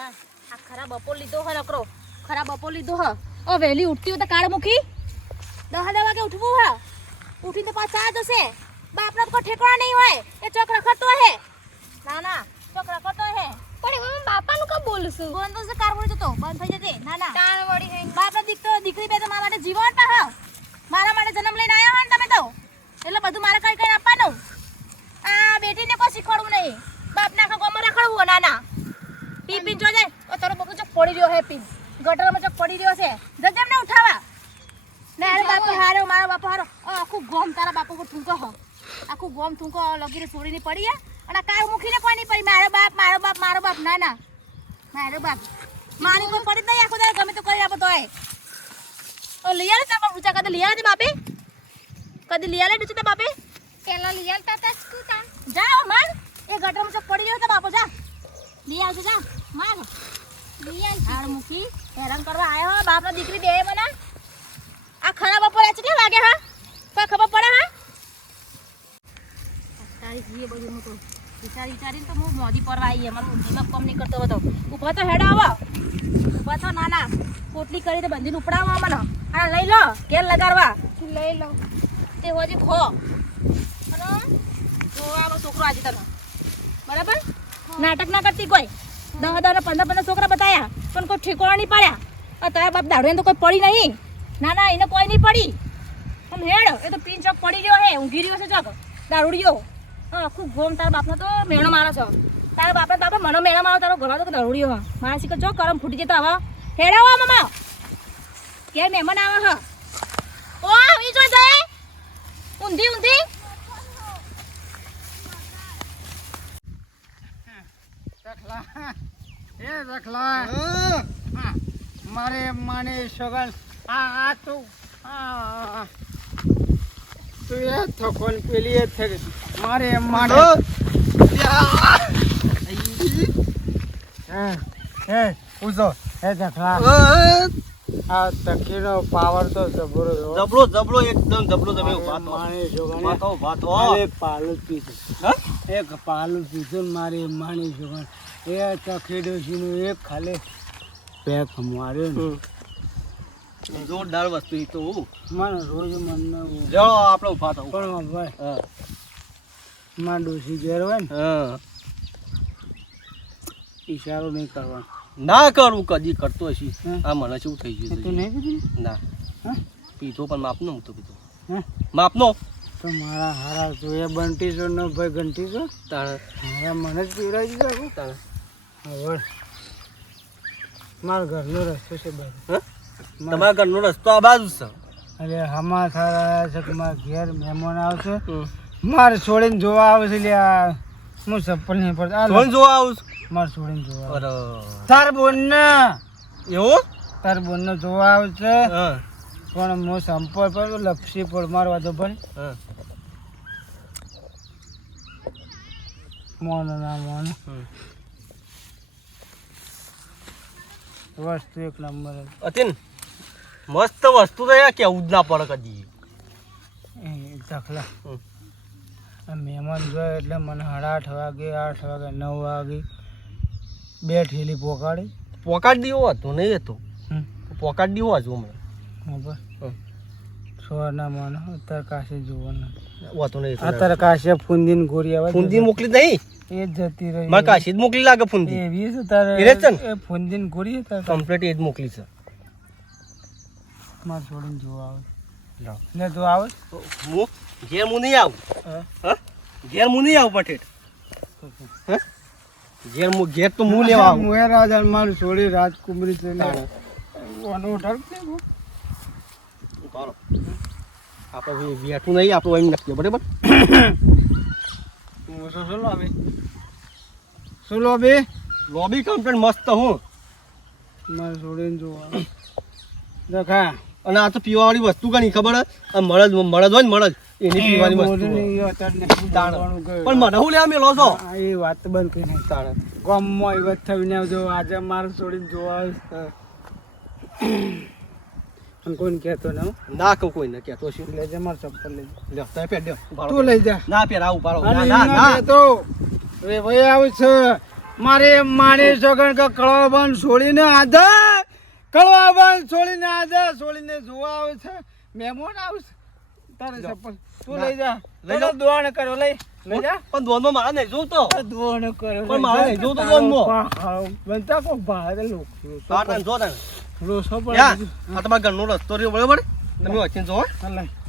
ના આ ખરાબ બપોર લીધો હે નકરો ખરાબ બપોર લીધો હ ઓ વહેલી ઉઠતી હોય તો કાળ મુખી 10 વાગે ઉઠવું હ ઉઠીને તો પાછા જશે બાપનો તો કોઈ ઠેકાણા નહીં હોય એ ચોક રખડતો હે ના ચોક રખડતો હે પણ હું બાપાનું કા બોલું છું બંધ તો કાર વળી જતો બંધ થઈ જતે ના તાણ વળી હે બાપનો દીકરી બે તો મારા માટે જીવન તા હ મારા માટે જન્મ લઈને આયા હો ને તમે તો એટલે બધું મારે કઈ આપવાનું આ બેટીને કોઈ શીખવાડવું નહીં બાપ ના ગોમો રખડવું ના પી જોજે ઓ તારો બકુ ચોક પડી રહ્યો હે પી ગટરમાં ચોક પડી રહ્યો છે જજે ને ઉઠાવા ને અરે બાપુ હારો મારો બાપુ હારો આખું ગોમ તારા બાપુ કો ઠુંકો હ આખું ગોમ ઠુંકો લગીને છોડીને પડી હે અને કાર મુખીને કોઈ નહીં પડી મારો બાપ મારો બાપ ના મારો બાપ મારી કોઈ પડી નહીં આખો દે ગમે તો કરી આપો તોય ઓ લઈ આલે તારા પૂછા કદે લઈ આલે બાપે કદી લઈ આલે ડુચે તા બાપે પેલા લઈ આલતા તા સ્કૂટા જાઓ માર એ ગટરમાં ચોક પડી રહ્યો તો બાપુ જા લઈ આવજો જા માર લઈ આલ હાર મુખી હેરાન કરવા આયો હો બાપનો દીકરી દે મને આ ખરાબ બપોર છે કે વાગે હા તો ખબર પડે હા તારી જીએ બધું હું તો વિચારીને તો હું મોદી પરવા આવી અમારું દિમાગ કામ નહીં કરતો હતો ઊભા તો હેડા આવો ઊભા તો ના પોટલી કરી તો બંધીને ઉપડાવો મને આ લઈ લો ઘેર લગાડવા લઈ લો તે હોજી ખો અને જો આવો છોકરો આજે તને બરાબર નાટક ના કરતી કોઈ 10 ને 15 છોકરા બતાયા પણ કોઈ ઠેકોણા નહીં પાડ્યા તારા બાપ દાડો તો કોઈ પડી નહીં ના એને કોઈ નહીં પડી આમ હેડ એ તો પીન ચોક પડી રહ્યો હે ઊંઘી રહ્યો છે ચોક દારૂડિયો આખું ગોમ તારા બાપનો તો મેણો મારો છો તારા બાપે મને મેણો મારો તારો ઘરમાં તો દારૂડિયો હા મારા શીખો જો કરમ ફૂટી જતા હવે હેડાવો મમ્મા કે મહેમાન આવે હ ઓ આવી જો જાય ઊંધી રખલા મારે માને સગન આ તું એ થકોન પેલી એ થઈ મારે માને હે ઉજો હે રખલા આ તકીનો પાવર તો જબરો એકદમ જબરો તમે માને સગન ભાતો એ પાલું પીધું એક પાલું પીધું મારે માની સગન એ તખેડોશીનું એક ખાલે પેક માર્યો ને જોરદાર વસ્તુ ઈ તો મને રોજ મન જાઓ આપણે ઉભા થાવ પણ ભાઈ માં ડોસી ઘેર હોય ને ઈશારો નહીં કરવાનો ના કરું કદી કરતો હશી આ મને શું થઈ ગયું તું નહીં પીધું ના પીધો પણ માપનો હું તો પીધો હે માપનો તો મારા હારા જોઈએ બંટી છો ને ભાઈ ઘંટી છો તાણે મારા મને જ પીવડાવી દીધા તાણે હવે મારા ઘરનો રસ્તો છે ભાઈ તમારા ઘરનો રસ્તો આ બાજુ છે એટલે હમા સારા છે કે મારા ઘેર મહેમાન આવશે મારે છોડીને જોવા આવે છે એટલે હું ચપ્પલ નહીં પડતા કોણ જોવા આવું મારે છોડીને જોવા અરે તાર બોનને એવું તાર બોનને જોવા આવે છે પણ હું સંપર્ક પર લપસી પર મારવા તો પણ મોનો ના મોનો વસ્તુ એક નંબર અતિન મસ્ત વસ્તુ તો યાર કેવું જ ના પડે કદી ધખલા મહેમાન જોયો એટલે મને 8:30 વાગે 8 વાગે 9 વાગે 2 ઠેલી પોકાડ દીવો હતો નહીં હતો પોકાડ દીવો હજુ હમણાં સોના માનો અત્યારે કાશે જોવાના હોતો નહીં અત્યારે કાશે ફૂંદીને ગોરી આવે ફૂંદી મોકલી નહીં એ જ જતી રહી મારે કાશી જ મોકલી લાગે ફૂંદી એવી છે તારે એ છે ને? એ ફૂંદીને ગોરી તારે કમ્પ્લીટ એ જ મોકલી છે મારે છોડીને જોવા આવે લાવ. ને તો આવે હું ઘેર હું નહીં આવું ઘેર હું નહીં આવું પટેટ ઘેર તો હું લેવા આવું મુએ રાજા મારું છોડી રાજકુમારી છે આપણે બેઠું નહીં આપણું એમ નક્કી બરાબર શું લોબી લોબી કમ્પ્લેટ મસ્ત હું મારે છોડીને જોવા દેખા અને આ તો પીવાવાળી વસ્તુ ઘણી ખબર આ મળદ હોય ને મળદ એની પીવાની વસ્તુ પણ મને હું લેવા મેલો છો એ વાત બંધ કરી નાખ તારે ગામમાં એ વાત થઈને આવજો આજે મારે છોડીને જોવા આવે અને કોઈને કહેતો ને ના કહું કોઈ ને કહેતો છે લેજે મારે ચપ્પલ લેજે લે તમે પહેર દો તું લઈ જા ના પહેર આવું પાડો અને ના એમ ના કહેતો, એ ભાઈ આવે છે મારે માણી છોકન કે કળવા બંધ છોડીને આધે કળવા બંધ છોડીને આધે છોડીને જોવા આવે છે મહેમાન આવશે તારે ચપ્પલ તું લઈ જા લઈ જા દોણ કર્યો લઈ જા પણ દોનમાં મારા નહીં જોતો દોણ કર્યો પણ મારા નહીં જોતો દોનમાં બનતા કો બહાર લોકો આ તને જો તને રોસો પણ યા આ તમારા ઘરનો રસ્તો રહ્યો બરાબર તમે વચ્ચે જો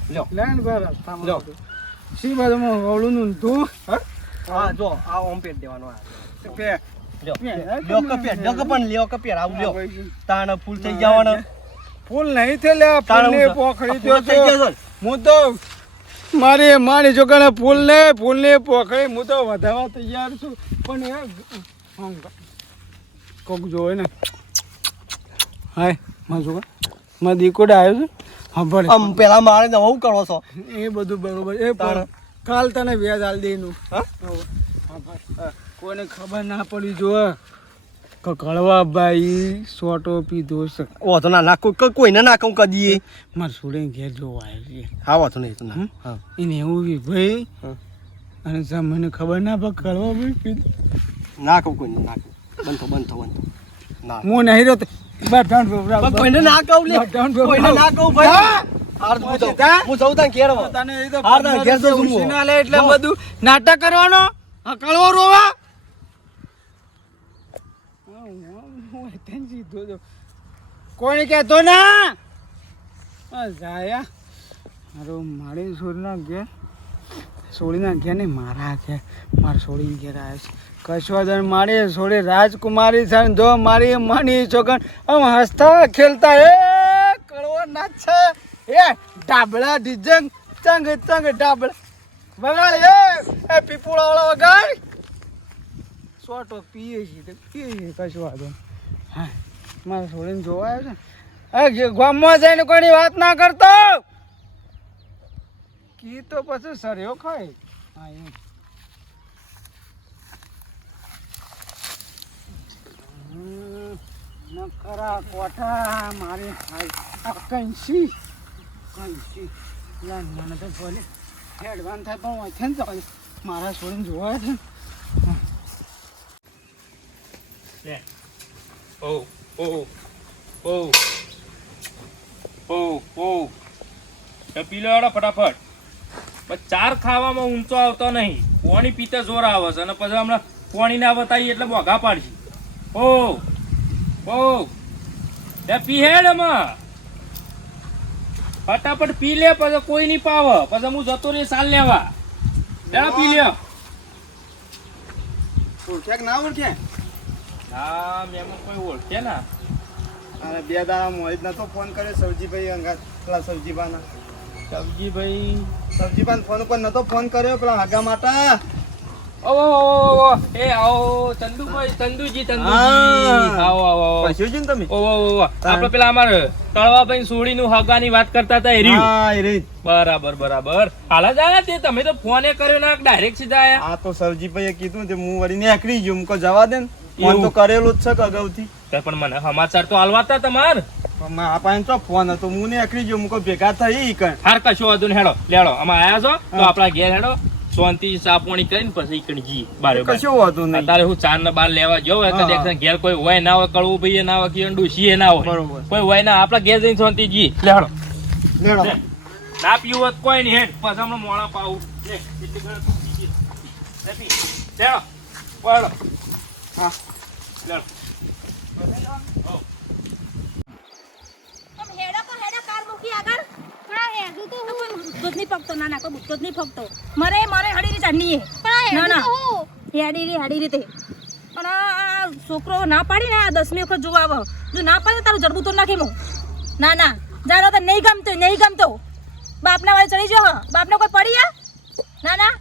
લ્યો લેન બર લ્યો સી બાજુમાં ઓળું નું તું હા જો આ ઓમ પેટ દેવાનો આ પે લ્યો લ્યો પણ લ્યો કપેર આવું લ્યો તાણ ફૂલ થઈ જવાનો ફૂલ નહીં થે લે ફૂલને પોખડી ફૂલ થઈ દો જશે હું તો મારી છોકરાને ફૂલને પોખડી હું તો વધારવા તૈયાર છું પણ એ કોક જોવે ને હાય મારા છોકરા મારા દીકોડા આવ્યો છે હા ભલે આમ પેલા મારે નવું કરો છો એ બધું બરોબર એ પણ કાલ તને વ્યાજ આલ દેનું હા કોઈને ખબર ના પડી જો કળવા ભાઈ સોટો પીધો છે વાંધો ના નાખું કોઈને નાખું કદીએ મારે છોડીને ઘેર જોવા આવ્યો છે હા વાંધો નહીં તો ના હા એને એવું બી ભાઈ અને સા મને ખબર ના પડે કળવા ભાઈ પીધો નાખું કોઈને નાખું બંધો ના હું નહીં રહ્યો બધાને પણ કોઈને ના કહું લે કોઈને ના કહું ભાઈ હાર હું જઉં તને ઘેર તને એ તો હાર તને ઘેર જઉં છું હું. ના લે એટલે બધું નાટક કરવાનો આ કળવો રોવા કોઈને કહેતો ના જાયા મારો મારી છોડીના ઘેર છોડીના ઘેર નહીં મારા ઘેર મારા છોડીને ઘેર આવે છે કશો મારી છોડી રાજકુમારી છે જો મારી મની છોકન આમ હસતા ખેલતા એ કળવો નાચ છે એ ડાબડા ડીજંગ ચંગ ડાબડા વગાડ એ પીપુડા વાળા વગાડ સોટો પીએ છે કશું વાંધો હા મારે છોડીને જોવા આવ્યો છે ગામમાં જઈને કોઈની વાત ના કરતો કી તો પછી સર્યો ખાય હા એમ નકરા કોઠા મારે કંસી મને તો બોલે એડવાન્સ થાય પણ હોય છે ને તો મારા છોડીને જોવા છે પી લો ફટાફટ પણ ચાર ખાવામાં ઊંચો આવતો નહીં પાણી પીતે જોર આવે છે અને પછી હમણાં પાણી ના બતાવીએ એટલે મોઘા પાડશે પી હેડ એમાં ફટાફટ પી લે પછી કોઈ નહીં પાવે પછી હું જતો રહી સાલ લેવા પી લે ઓળખ્યા ના ઓળખ્યા હા મેં કોઈ ઓળખે ના અને બે દાડા મોહિત નતો ફોન કર્યો સબજીભાઈ અંગાત પેલા સબજીભાના સબજીભાઈ ફોન ઉપર નતો ફોન કર્યો પેલા હાગા માટા ચંદુજી આપડે પેલા અમારે તળવાભાઈ સોડીનું હગાની વાત કરતા હતા બરાબર હાલા જાય તે તમે તો ફોને કર્યો ના ડાયરેક્ટ સીધા આયા આ તો સરજીભાઈએ કીધું તે હું વળી નીકળી ગયો મુકો જવા દે ને ફોન તો કરેલો જ છે કે અગાઉથી પણ મને સમાચાર તો હાલવાતા તમાર આ પાસે તો ફોન હતો હું નીકળી ગયો મુકો ભેગા થઈ કઈ હાર કશો વાંધો નહીં હેડો લેડો આમાં આયા છો તો આપડા ઘેર હેડો શાંતિ ચા પાણી કરીને પછી ઈકણ જી બારે કશું વાંધો નહીં તારે હું ચાર ને બાર લેવા જો ઘેર કોઈ હોય ના હોય કળવું ભાઈ ના હોય કિરણ ડુસી ના હોય કોઈ હોય ના આપડા ઘેર જઈને શાંતિ જી લેડો ના પીવું હોય કોઈ નહીં હેડ પછી હમણાં મોડા પાવું હા લેડો દૂધ નહીં પકતો ના કોઈ દૂધ નહીં પકતો મારે હડી રીતે ચાંદી ના હેડી રીતે પણ આ છોકરો ના પાડી ને આ 10મી વખત જોવા આવો જો ના પાડે તારું જડબું તો નાખી હું ના જાણો તો નહીં ગમતો બાપના વાળે ચડી જો બાપને કોઈ પડી ના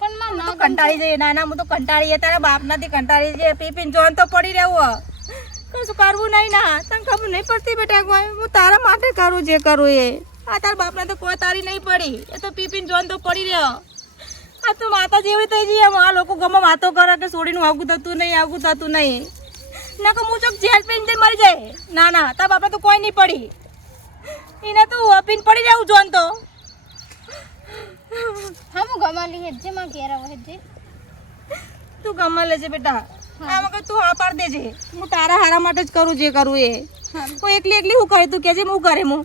પણ હું તો કંટાળી જઈએ ના હું તો કંટાળી જઈએ તારા બાપનાથી કંટાળી જઈએ પીપીને જોન તો પડી રહેવું કશું કરવું નહીં ના તને ખબર નહીં પડતી બેટા હું તારા માટે કરું જે કરું એ આ તારા બાપને તો કોઈ તારી નહીં પડી એ તો પીપીને જોન તો પડી રહ્યો આ તો માતા જેવી થઈ જઈએ આ લોકો ગમે વાતો કરે કે છોડીનું આવું થતું નહીં ના કે હું ચોક જેલ પીને જઈ મરી જાય ના તારા બાપને તો કોઈ નહીં પડી એને તો પીને પડી રહેવું જોન તો હા હું ગમા લી હેજે માં ઘેર આવો હેજે તું ગમા લેજે બેટા આ વખત તું હા પાડ દેજે. હું તારા હારા માટે જ કરું જે કરું એ. હું એકલી હું કરે તું કેજે હું કરે હું.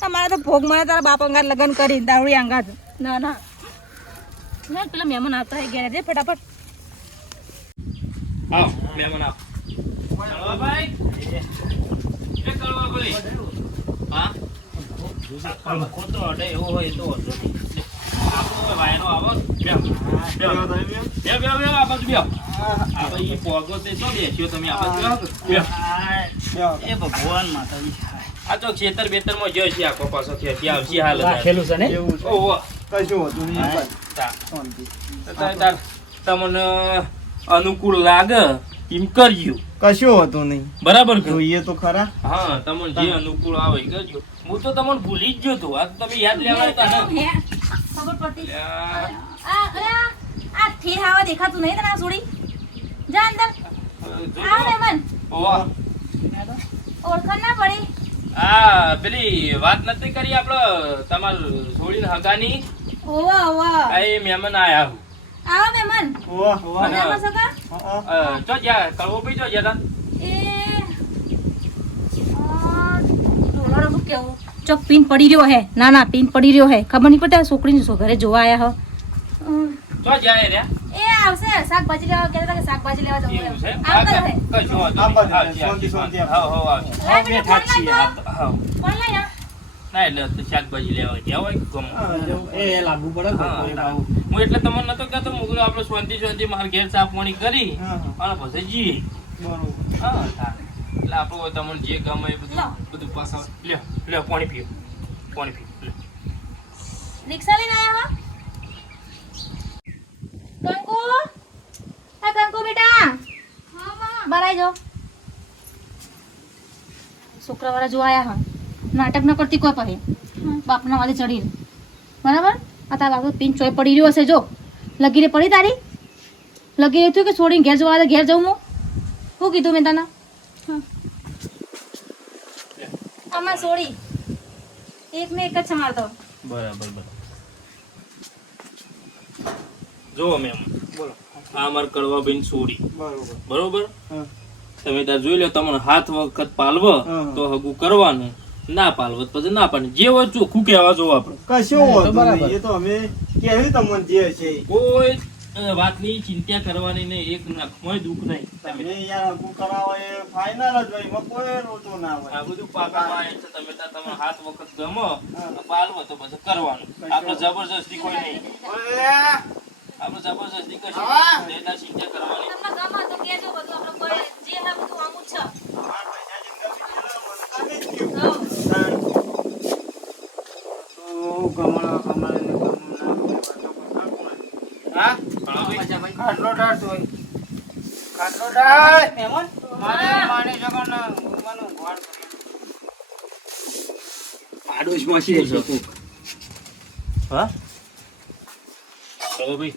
તમારે તો ભોગ મને તારા બાપ અંગાત લગ્ન કરી દારૂડી અંગાત. ના ના પેલા મહેમાન આવતા હોય ઘેર જે ફટાફટ. આવ મહેમાન આવ. કળવા ભાઈ એ કળવા ભાઈ હા ખોટો અડે એવો હોય તો વાંધો નહીં. આપણો વાયનો આવો બે આ બાજુ બે આ ભાઈ એ પોગો તે તો બેસ્યો તમે આ બાજુ બે એ ભગવાન માતાજી આ તો ખેતર બેતરમાં ગયો છે આખો પાછો ખેતી આવશે હાલ રાખેલું છે ને એવું છે ઓહો કશું હતું નહીં તમને અનુકૂળ લાગે એમ કરજો કશું હતું નહીં બરાબર કરું જોઈએ તો ખરા હા તમને જે અનુકૂળ આવે એ કરજો. હું તો તમને ભૂલી જ ગયો તો આ તો તમે યાદ લેવા હતા ને ખબર પડતી. આ ઠેર આવા દેખાતું નહીં તને આ સોડી. જા અંદર. આવ મહેમાન. ઓવા ઓળખાણ ના પડી. આ પેલી વાત નથી કરી આપણે તમાર છોડીને હગાની ઓવા ઓવા. આ એ મહેમાન આયા હું આવો મહેમાન. ઓવા મજામાં છો કા? જો જ્યાં કળવો ભાઈ જો જ્યાં એ ડોલર શું કેવું ચોક પિન પડી રહ્યો હે. ના ના પિન પડી રહ્યો હે. ખબર નહીં પડતી છોકરીને ઘરે જોવા આયા હો. જો જ્યાં રહ્યા એ આવશે શાકભાજી લેવા કહેતા હતા કે શાકભાજી લેવા જવું એવું છે એમ. આવતા રહે. કશું વાંધો આ નહીં. બાજુ, આવશે, શાંતિ, આવશે. શાંતિ. હા હા આવશે. લાય બેટા ફોન લાય તો. હા ફોન લાય ના. ના એટલે તો શાકભાજી લેવા ગયા હોય ગમો એ લાગુ પડે હા, હું એટલે તમને નતો કહેતો મુગલો આપણે શાંતિ માર ઘેર સાફ પાણી કરી અને પછી જઈએ બરોબર હા એટલે આપણું તમને જે ગમે એ બધું પાછા લ્યો પાણી પીઓ લ્યો. રિક્ષા લઈને આયા હો કંકુ. આ કંકુ બેટા બરાઈ જો. છોકરાવાળા જો આયા હા નાટક ન કરતી કોઈ પહે બાપના વાદે ચડીને બરાબર. આ તારા બાપુ પિન ચોય પડી રહ્યો હશે જો. લગીરે પડી તારી લગીરે થયું કે છોડીને ઘેર જવા દે ઘેર જવું હું શું કીધું મેં તને આમાં છોડી એક ને એક જ છે મારતો. બરાબર જો મેમ બોલો આ માર કડવા બેન છોડી બરોબર બરોબર હા તમે તાર જોઈ લો તમને હાથ વખત પાલવ તો હગું કરવાનું ના પાલવ પછી ના પાડે જે હોય ચોખ્ખું કહેવા જો આપણે કશું હોતું નહીં. એ તો અમે કેવી તમને જે છે કોઈ વાતની ચિંતા કરવાની નહીં. એક નખમાં દુઃખ નહીં. તમે યાર હગું કરાવો એ ફાઇનલ જ હોય એમાં કોઈ રોતો ના હોય આ બધું પાકામાં આવે છે. તમે તાર તમારા હાથ વખત ગમો પાલવો તો પછી કરવાનું. આપણે જબરજસ્તી કોઈ નહીં. આપણે જબરજસ્તી કરશું એના ચિંતા કરવાની. તમને ગમે તો કહેજો બધું આપણે કોઈ જે હા બધું આવું જ છે. ખાટલો ડાળ તો ખાટલો ડાળ મહેમાન માની શકો ને ઊંઘવાનું ઘોડ આડોશમાં છે હા ચલો ભાઈ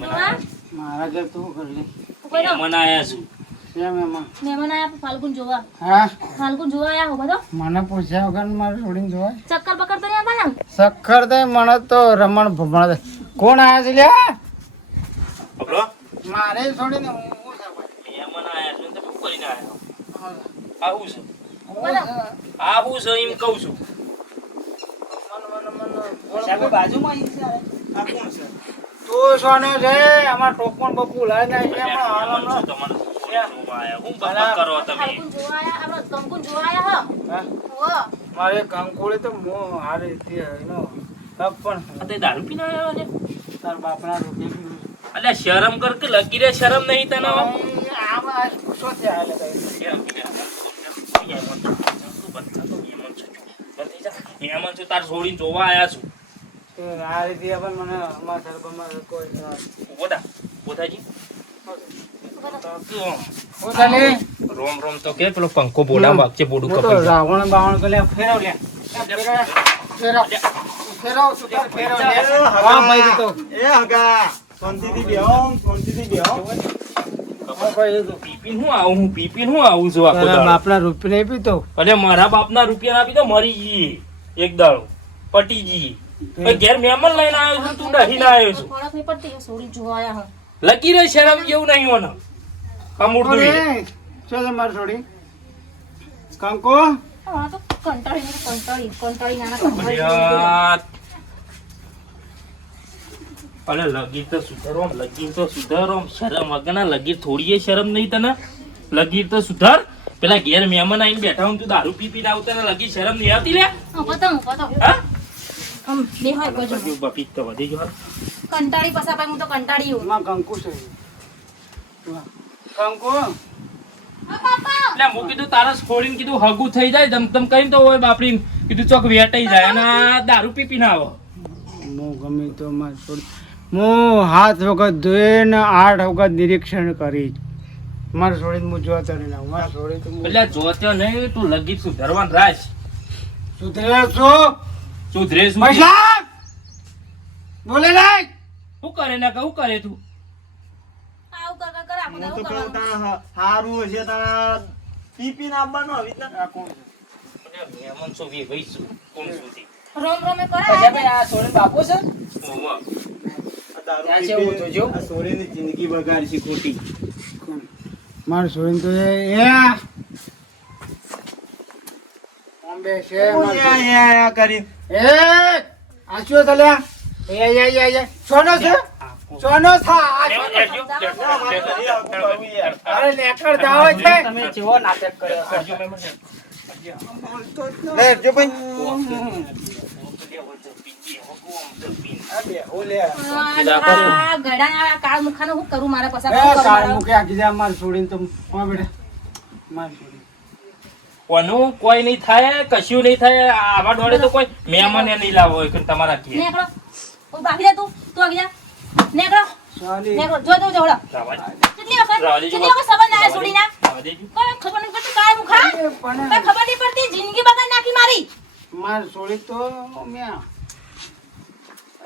મારા ઘર તું કર લે ઉભો રહો. મહેમાન આયા છું. કેમ એમાં મહેમાન આયા ફાલ્ગુન જોવા. હા ફાલ્ગુન જોવા આયા હો બધો. મને પૂછ્યા વગર મારે છોડીને જોવાય ચક્કર બક્કર તો નહીં આવતા ને? સખર દે મને તો રમણ ભમણ દે કોણ આયા છે લ્યા આપણો મારે છોડીને હું મહેમાન આયા છું. તમે શું કરીને આયા આવું છે બોલો. આવું છે એમ કહું છું. બાજુમાં આ કોણ છે તું સોને છે અમાર ટોપણ બપુ લાઈ ના છે મહેમાન છું તમારે જોવા આયા. હું બકબક કરો તમે ફાલ્ગુન જોવા આયા આપણે કંકુન જોવા આયા હો. હો. મારે કંકોળી તો મો હારી હતી એનો હક પણ તે દારૂ પીને આવ્યો છે તાર બાપના રૂપિયા અલ્યા શરમ કર કે લગી રે શરમ નહીં તને આમ આ ગુસ્સો છે હાલે મહેમાન છું તાર છોડીને જોવા આયા છું. આ રીતે પણ મને અમારા સર્બમાં કોઈ પોતાજી રોમ રોમ તો કે પેલો પંખો બોડા વાગશે બોડું હું તો કપાઈ જાય. રાવણ બાવણ તો લે ફેરવ લે ફેરવ ફેરવ લે હા ભાઈ તો એ હગા શાંતિથી બેહો પીપીને હું આવું છું આખો તારા દાડો. બાપના રૂપિયા નહીં પીતો અરે મારા બાપના રૂપિયા આપી તો મરી જઈએ એક દાડો પટી જઈએ. પછી ઘેર મહેમાન લઈને આવ્યો છું તું ડહીને આવ્યો છું. ખોરાક નહીં પડતી છોડી જોવા આયા હો. લકીરે શરમ જેવું નહીં હોને કમુડતું એ. શું છે મારી છોડી કંકો હા તો કંટાળી નાના કંટાળી. યાર. અરે લગીર તો સુધારો શરમ વગરના લગીર થોડી શરમ નહીં તને લગીર તો સુધાર પેલા ઘેર મહેમાન આવીને બેઠા હું તું દારૂ પી પીને આવતા ને લગીર શરમ નહીં આવતી લે પતો હા બે હોય બજો બપી તો વધી ગયો કંટાળી પસા ભાઈ હું તો કંટાળી હું માં કંકુ છે કંકુ એટલે હું કીધું તારા છોડીને કીધું હગું થઈ જાય ધમધમ કરીને તો હોય બાપડી કીધું ચોક વેટાઈ જાય અને આ દારૂ પી પીને આવો હું ગમે તો મારી છોડી હું 7 વખત જોઈને 8 વખત નિરીક્ષણ કરી મારી છોડી હું જોતો નહીં લાવું મારી છોડી તો એટલે જોતો નહીં તું લગી સુધારવાનું રાખ સુધરે છો સુધરે શું પૈસા બોલે નહીં શું કરે ને કહું કરે તું આવું કર આખું હું તો દારૂ કહું કરવાનું. તારા હારું હશે તારા પી ને આવવાનું આવી રીતના. આ કોણ છે? મહેમાન શું વહીશું કોણ સુધી રોમ રોમે કરાય આ દારૂ ત્યાં છે પી એવું તો જો. આ છોડીની જિંદગી બગાડશે ખોટી. કોણ? મારી છોડી તો એ અંબે છે મારી છોડી. કરીને એ આચ્યો તલ્યા એ સોનો છે સોનો થા આ સોનો. અરે નેકળ દાવો છે તમે જેવો નાટક કર્યો લે જો ભાઈ આ ગડાના કાળ મુખાનો હું કરું મારા પસા એ કાળ મુકે આ કીધા મારી છોડીને તો હા બેટા મારી છોડી કોનું કોઈ નહીં થાય કશું નહીં થાય આવા દોડે તો કોઈ મહેમાન નહીં લાવો હોય કે તમારા ઘેર નેકળો ઓ બાકી જા તું આગળ જા નેકળો સાલી નેકળો જો જો જોડો રાવા દે. કેટલી વખત સંબંધ આયા છોડીના રાવા દેજો. કોઈ ખબર નહીં પડતી કાળ મુખા પણ કોઈ ખબર નહીં પડતી જિંદગી બગાડ નાખી મારી મારી છોડી તો મ્યા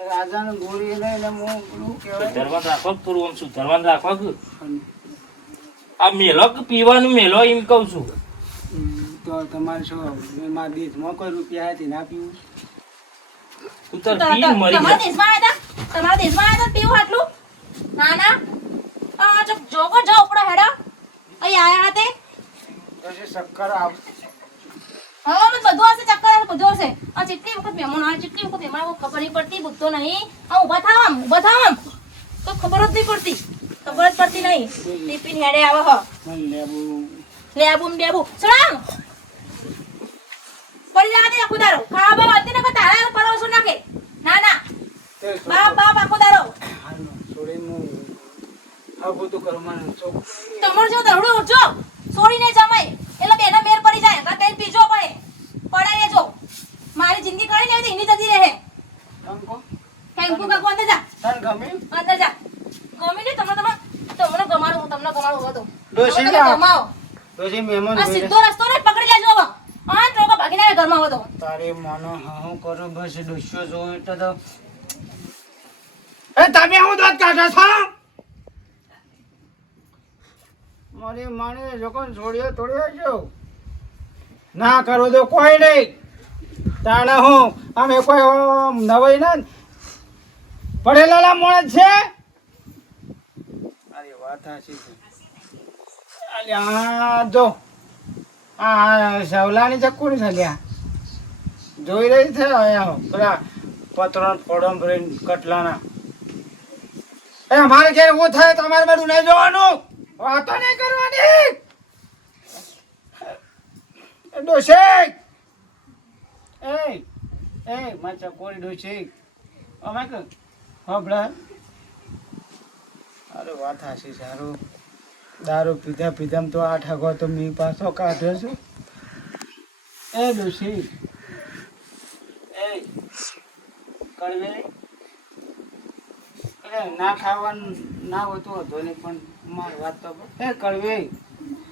રાજાને ગોળી લઈને હું પેલું કહેવાય સુધારવાનું રાખો કે થોડું આમ સુધારવાનું રાખો કે આ મેલો કે પીવાનું મેલો એમ કહું છું તો તમારે શું મારા દેશમાં કોઈ રૂપિયા હતી ના પીવું તું તાર પીને મરી તમારા જા. દેશમાં આયા તમારા દેશમાં આયા પીવું આટલું ના ના આ જો જોગો જો ઉપડો હેડો અહીં આયા હતા પછી શક્કર આવ હા મત બધું હશે ચક્કર હશે બધું હશે આ જેટલી વખત મહેમાન આવે જેટલી વખત મહેમાન આવે ખબર નહીં પડતી બુદ્ધો નહીં આ ઊભા થાવ આમ તો ખબર જ નહીં પડતી ખબર જ પડતી નહીં ટિફિન હેડે આવે હ મને લેવું લેબુ સળાંગ પડી જવા દે આખો દારો ખાવા બાવા અત્યારે કોઈ તારા પરોસો નાખે ના ના તે બાપ આખો દારો છોડી હું આવું તો કરું મને ચોખ્ખું તમાર જો દરડું ઉઠજો છોડીને જમાય એટલે બેના મેર પડી જાય કા તેલ પીજો પડે પડાય જો મારી જિંદગી કરી લેવી એની જતી રહે કંકો કેમ્પુ કાકો અંદર જા તને ગમે અંદર જા ગમી ને તમને ગમાડું હતો ડોશી તમે ના. ગમાવો પછી મહેમાન આ જોઈ સીધો રસ્તો ને પકડી લેજો હવે હા ટ્રોકો ભાગીને આવ્યા ઘરમાં હતો તારે માનો હું કરું બસ ડોસ્યો જો એટલે તો એ તમે હું દાંત કાઢો છો મારી માને જોકોન છોડ્યો તોડ્યો છો ના કરો તો કોઈ નહીં તાણે હું અમે કોઈ નવાઈ ના પડેલા મોણ છે અરે વાત સાચી છે અલ્યા જો આ સવલાની ચક્કુની થયા જોઈ રહી છે અહીંયા પેલા પત્રો ફોડમ ભરીને કટલાના એ અમારે ઘેર એવું થાય તમારે બધું નહીં જોવાનું વાતો નહીં કરવાની ડોશી એ માં ચકોરી ડોશી અમે કે હબળા અરે વાત હાસી સારું દારૂ પીધા પીધામાં તો આ ઠગો તો મી પાછો કાઢ્યો છું એ ડોશી એ કળવેલી એ ના ખાવાનું ના હોતું હતો ને પણ મારી વાત તો એ કળવે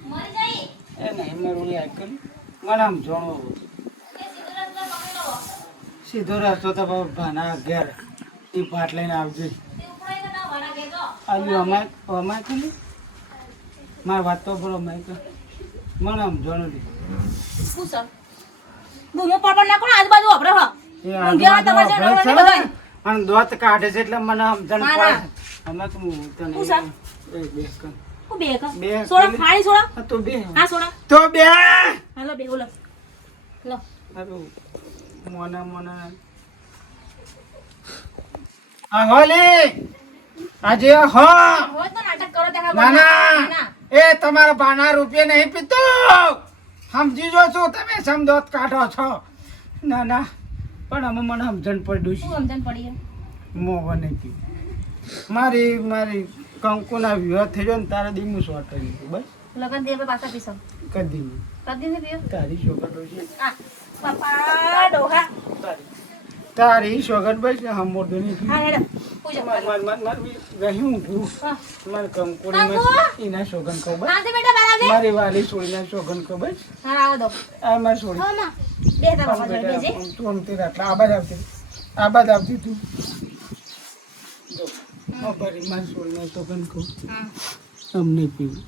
મરી જાય એ નહીં મેળવી આકલ મને આમ જોણો સીધો રસ્તો તો ભાના ઘેર એ પાટ લઈને આવજે તે ઉપાય કે ના વાળા કેજો આવ્યું અમાય કરી મારી વાત તો બરો અમાય કર મને આમ જોણો દે પૂછો બૂમો પડપડ ના કોણ આજુબાજુ વાપરે હ એ ઊંઘ્યા તમારે જેવા આજુબાજુ નવરા નહીં અને દોત કાઢે છે એટલે મને સમજણ ના, પડે ના. હમણાં તો હું તને હું સાહેબ? બે કર. હું બે કા બે સોડા પેલી- ખાણી સોડા હા, તો બે હા સોડા તો બે હાલો બે બોલો લો હારું. મોને મોને આ હોલી આજે હો હોય તો નાટક કરો તે ના ના એ તમારા બાના રૂપિયા નહીં પીતો સમજી જો છો તમે સમદોત કાઢો છો ના ના પણ અમે મને સમજણ પડ્યું શું છે સમજણ પડી એમ? મોહ નહીં પી મારી કંકુના વિવાહ થઈ ગયો ને તારા દી હું શોર્ટ કરી દીધું બસ લગન દે પાછા પીસો કદી નહીં. કદી નહીં પીયો તારી શોગટ છે આ પપ્પા ડોહા તારી શોગટ બસ હમોર દો નહીં હા હેડો પૂજા રહ્યું ઊભું હા મારે કંકુ! કંકુડી એના શોગન કહું બસ આંધે બેટા બાર આવજે મારી વાલી છોડીના શોગન કહું બસ હા આવો દો આ મારી છોડી હા માં બે તા બાપા જોડે બેજે તું અમતી રાત આબાદ આવતી તું જો બરી મારી છોડીના શોગન કહું હા અમને પીવું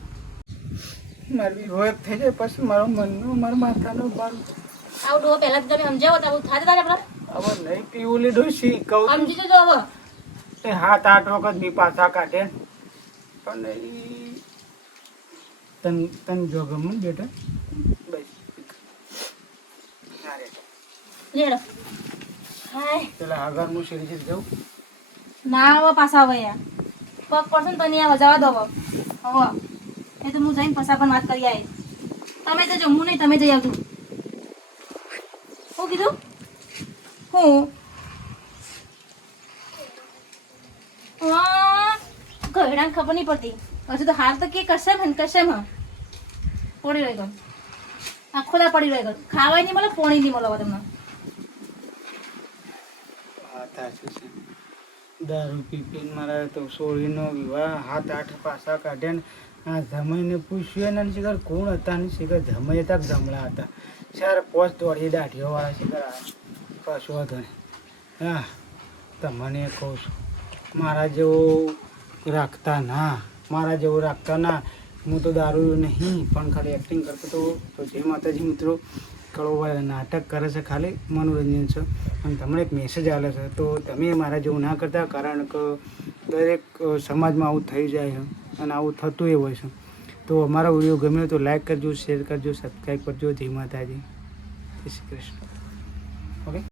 મારી રોયક થઈ જાય પછી મારો મનનો મારા માથાનો બાર આવો ડોહો પહેલા તો તમે સમજાવો તો આવું થાતે તારે પર હવે નહીં પીવું લીધું શી કહું છું. સમજી જજો હવે એ 7-8 વખત બી પાછા કાઢે પણ ઈ તન જો ગમે ને બેટા બસ ના રે. લેડો હાય પેલા આગળ હું શેરી જાઉં ના હવે પાછા હવે યાર પગ પડશે ને તો નહીં આવે જવા દો હવે હવે એ તો હું જઈને પછા પણ વાત કરી આવીશ તમે તો જમવું નહીં તમે જઈ આવજો શું કીધું હું ગયડાને ખબર નહીં પડતી હજુ તો હાલ તો કે કશે ને કશે પડી રહી ગયો આખો દા પડી રહી ગયો ખાવાય નહીં મળે પોણી નહીં મળે હવે તમને હા સાચું છે દારૂ પી પીને મારા તો સોળીનો વિવાહ 7-8 પાછા કાઢે ને આ જમાઈને પૂછ્યું એને શિખર કોણ હતા ને શિખર જમાઈ હતા કે જમલા હતા સાર પોસ્ટ દોડી દાઢીઓ વાળા શિખર કશો હતો ને હા તમને કહું છું મારા જેવો રાખતા ના મારા જેવો રાખતા ના હું તો દારૂ નહીં પણ ખાલી એક્ટિંગ કરતો તો જય માતાજી મિત્રો કળોવાળા નાટક કરે છે ખાલી મનોરંજન છે અને તમને એક મેસેજ આવે છે તો તમે મારા જેવું ના કરતા કારણ કે દરેક સમાજમાં આવું થઈ જાય છે અને આવું થતું એ હોય છે તો અમારો વિડીયો ગમ્યો તો લાઈક કરજો શેર કરજો સબસ્ક્રાઈબ કરજો જય માતાજી જય શ્રી કૃષ્ણ ઓકે.